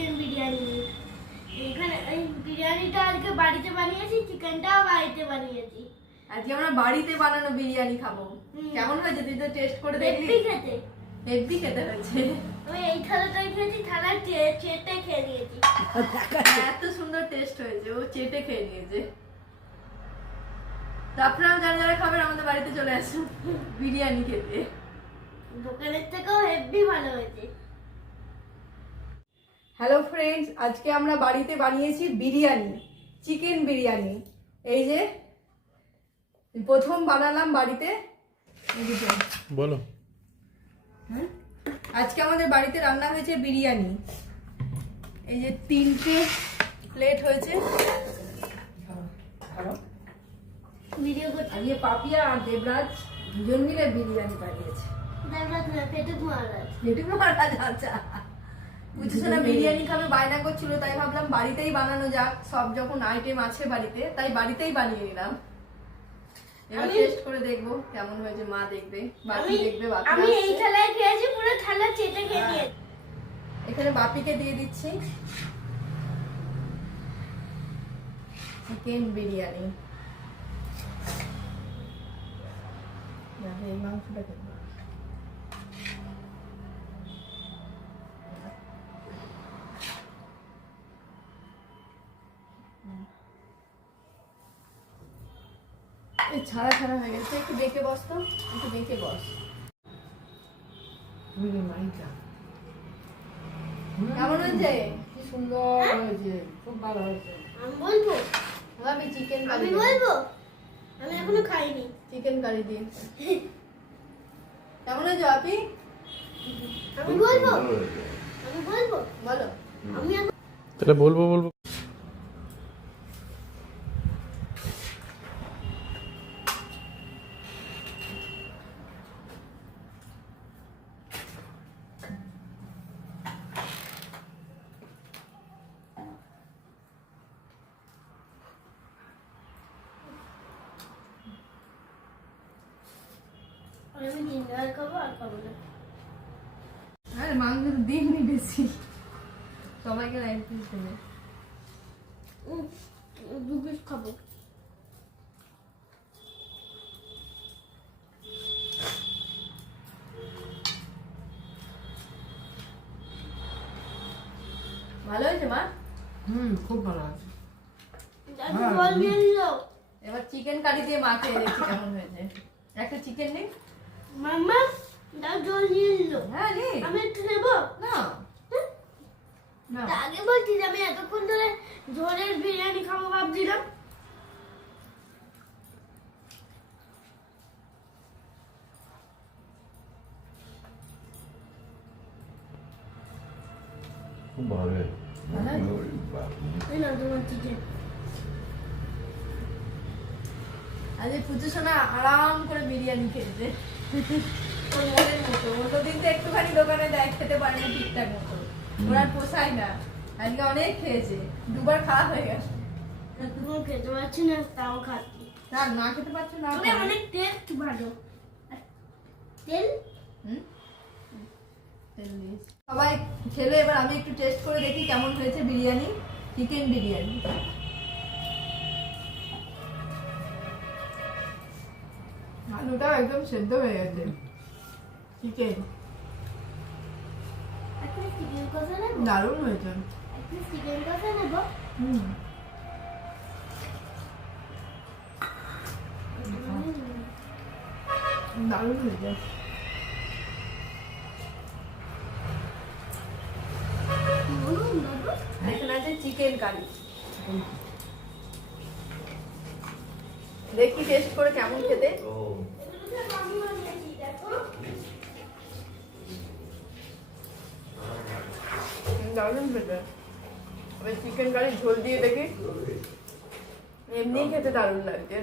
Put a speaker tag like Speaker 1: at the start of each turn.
Speaker 1: Chicken biryani এখানে এই বিরিয়ানিটা আজকে বাড়িতে বানিয়েছি চিকেনটাও বাড়িতে বানিয়েছি।
Speaker 2: আজকে আমরা বাড়িতে বানানো বিরিয়ানি খাব। কেমন হয়েছে তুই তো টেস্ট করে
Speaker 1: দেখবি
Speaker 2: দেখবি
Speaker 1: খেতে।
Speaker 2: হেভি খেতে হয়েছে।
Speaker 1: আমি এই থালাটাই খেয়েছি থালা চেটে খেয়ে নিয়েছি।
Speaker 2: এত সুন্দর টেস্ট হয়েছে ও চেটে খেয়ে নিয়েছে। তো আপনারা যারা যারা খাবেন আমাদের বাড়িতে চলে আসুন। বিরিয়ানি খেতে।
Speaker 1: দোকানের থেকেও হেভি ভালো হয়েছে।
Speaker 2: হ্যালো ফ্রেন্ডস আজকে আমরা বাড়িতে বানিয়েছি বিরিয়ানি চিকেন বিরিয়ানি। এই যে প্রথম বানালাম বাড়িতে
Speaker 3: বলো।
Speaker 2: হ্যাঁ? আজকে আমাদের বাড়িতে রান্না হয়েছে বিরিয়ানি। এই যে তিনটে প্লেট হয়েছে।
Speaker 1: ভিডিও করতে
Speaker 2: আজকে পাপিয়া আর দেবরাজ দুজন মিলে বিরিয়ানি বানিয়েছে।
Speaker 1: দেবরাজ না পেটে মহারাজ
Speaker 2: যেটুকু মহারাজ আচ্ছা। বুঝেছ বিরিয়ানি খাবে বায়না করছিল তাই ভাবলাম বাড়িতেই বানানো যাক। সব যখন আইটেম আছে বাড়িতে তাই বাড়িতেই বানিয়ে নিলাম। এবার টেস্ট করে দেখব কেমন হয়েছে মা দেখবে বাপি দেখবে বাপি
Speaker 1: আমি এই থালায় খেয়েছি পুরো থালা চেটে খেয়ে নিয়েছি।
Speaker 2: এখানে বাপিকে দিয়ে দিচ্ছি। চিকেন বিরিয়ানি। এই মাংসটা খেতে হবে। এই ছাড়া ছাড়া হয়ে গেছে। একটু বেঁকে বস তো একটু বেঁকে বস। কেমন হয়েছে? কি সুন্দর হয়েছে খুব ভালো হয়েছে।
Speaker 1: আমি বলব?
Speaker 2: আমি চিকেন
Speaker 1: আমি বলব? আমি এখনও খাইনি।
Speaker 2: চিকেন কারি দিয়ে কেমন হয়েছে আপি?
Speaker 1: আমি বলব? আমি বলব?
Speaker 2: বলো।
Speaker 1: আমি
Speaker 3: তাহলে বলব বলব।
Speaker 1: আমি ডিনার খাব আর খাব না।
Speaker 2: মাংস তো দিইনি বেশি। সবাইকে লাইন পিস দেবে।
Speaker 1: দু পিস খাব।
Speaker 2: ভালো হয়েছে মা?
Speaker 4: হুম খুব ভালো আছে হ্যাঁ,
Speaker 2: এবার চিকেন কারি দিয়ে মা খেয়ে দেখছি কেমন হয়েছে। একটা চিকেন নেই
Speaker 1: মাম্মা দাদু জল নিয়ে
Speaker 2: হ্যাঁ নে।
Speaker 1: আমি একটু নেব?
Speaker 2: না। না।
Speaker 1: আগে বলছি আমি এতক্ষণ ধরে ঝোলের বিরিয়ানি খাব ভাবছিলাম।
Speaker 3: খুব ভালো
Speaker 2: ভালো
Speaker 1: এই না তোমার চিকেন
Speaker 2: আজ পুজো সোনা আরাম করে বিরিয়ানি খেয়েছে। ওর মনের মতো। অন্যদিন তো একটুখানি দোকানে দেয় খেতে পারে না ঠিকঠাক মতো। ওর আর পোষায় না। আজকে অনেক খেয়েছে। দুবার খাওয়া হয়ে গেছে।
Speaker 1: তুমি খেতে পারছি না তাও খাচ্ছি।
Speaker 2: না না খেতে পারছ না
Speaker 1: মানে অনেক টেস্ট ভালো। তেল?
Speaker 2: হুম? সবাই খেলে এবার আমি একটু টেস্ট করে দেখি কেমন হয়েছে বিরিয়ানি চিকেন বিরিয়ানি। আলুটাও একদম সেদ্ধ হয়ে গেছে চিকেন দারুণ হয়েছে হুম দারুণ হয়েছে চিকেন কারি দেখি টেস্ট করে কেমন খেতে। দারুণ খেতে। চিকেন কারি ঝোল দিয়ে দেখি। এমনি খেতে দারুণ লাগছে